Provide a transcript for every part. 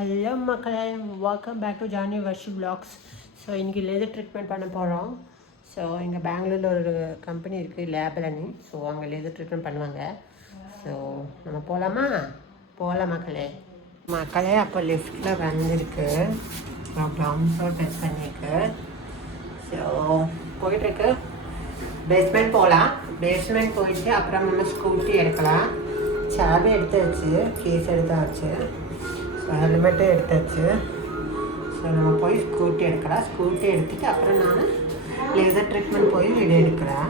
Hello மக்களே, welcome back to Jani Varshi vlogs. So இன்றைக்கி laser treatment பண்ண போகிறோம். ஸோ எங்கள் பெங்களூரில் ஒரு கம்பெனி இருக்குது லேபலனி. ஸோ அங்கே லேசர் ட்ரீட்மெண்ட் பண்ணுவாங்க. ஸோ நம்ம போகலாம் மக்களே. அப்போ லிஃப்ட்டில் வந்திருக்கு. ஸோ கிரவுண்ட் ஃப்ளோர் டச் பண்ணியிருக்கு. ஸோ போயிட்டுருக்கு. பேஸ்மெண்ட் போகலாம். பேஸ்மெண்ட் போயிட்டு அப்புறம் நம்ம ஸ்கூட்டி எடுக்கலாம். சாவி எடுத்தாச்சு, கேஸ் எடுத்தாச்சு, ஸோ ஹெல்மெட்டும் எடுத்தாச்சு. ஸோ நம்ம போய் ஸ்கூட்டி எடுக்கலாம். ஸ்கூட்டி எடுத்துகிட்டு அப்புறம் நான் லேசர் ட்ரீட்மெண்ட் போய் வீடியோ எடுக்கிறேன்.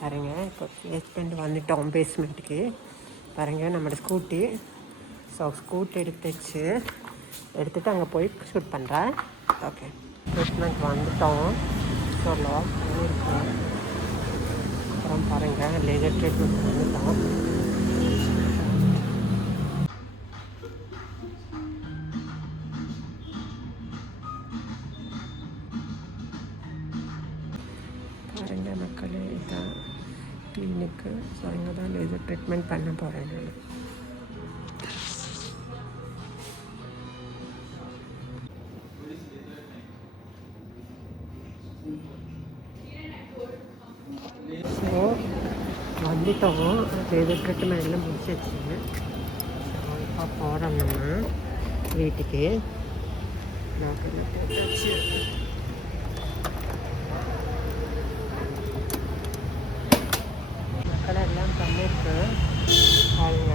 பாருங்க, இப்போ பேஸ்மெண்ட் வந்துட்டோம். பேஸ்மெண்ட்டுக்கு பாருங்க நம்மளோட ஸ்கூட்டி. ஸோ ஸ்கூட்டி எடுத்துகிட்டு அங்கே போய் ஷூட் பண்ணுறேன். ஓகே, ட்ரீட்மெண்ட் வந்துட்டோம். ஸோ லாக் பண்ணியிருக்கோம். அப்புறம் பாருங்கள், லேசர் ட்ரீட்மெண்ட் வந்துட்டோம். பாருங்க மக்களே, இதுதான் கிளினிக்கு. ஸோ இங்கே தான் லேசர் ட்ரீட்மெண்ட் பண்ண போகிறேன் நான். ஸோ வந்துட்டோம். லேசர் ட்ரீட்மெண்ட் எல்லாம் முடிச்சிச்சு. ஸோ இப்போ போகிறோம் நம்ம வீட்டுக்கு. டாக்டரில் போட்டாச்சு. எல்லாம் பண்ணியிருக்கு பாருங்க.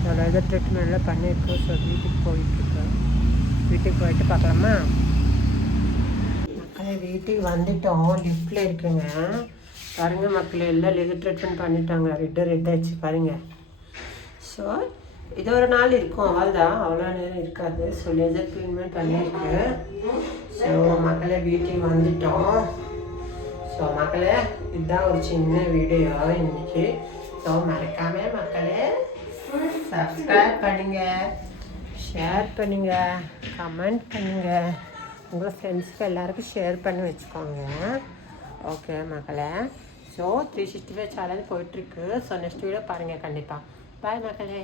ஸோ லேசர் ட்ரீட்மெண்ட்லாம் பண்ணியிருக்கு. ஸோ வீட்டுக்கு போயிட்டு பார்க்கலாமா மக்களே? வீட்டுக்கு வந்துட்டோம். லிஃப்டில் இருக்குங்க. பாருங்கள் மக்களே, எல்லாம் லேசர் ட்ரீட்மெண்ட் பண்ணிட்டாங்க. ரெட்டாச்சு பாருங்கள். ஸோ இது ஒரு நாள் இருக்கும், அவ்வளோதான். அவ்வளோ நேரம் இருக்காது. ஸோ லேசர் ட்ரீட்மெண்ட் பண்ணியிருக்கு. ஸோ மக்களே, வீட்டுக்கு வந்துட்டோம். ஸோ மக்களே, இதுதான் ஒரு சின்ன வீடியோ இன்னைக்கு. ஸோ மறக்காம மக்களே சப்ஸ்கிரைப் பண்ணுங்கள், ஷேர் பண்ணுங்கள், கமெண்ட் பண்ணுங்கள். உங்கள் ஃப்ரெண்ட்ஸ்க்கு எல்லாருக்கும் ஷேர் பண்ணி வச்சுக்கோங்க. ஓகே மக்களே. ஸோ 365 சேனல் போயிட்டுருக்கு. ஸோ நெக்ஸ்ட் வீடியோ பாருங்கள் கண்டிப்பாக. பாய் மக்களே.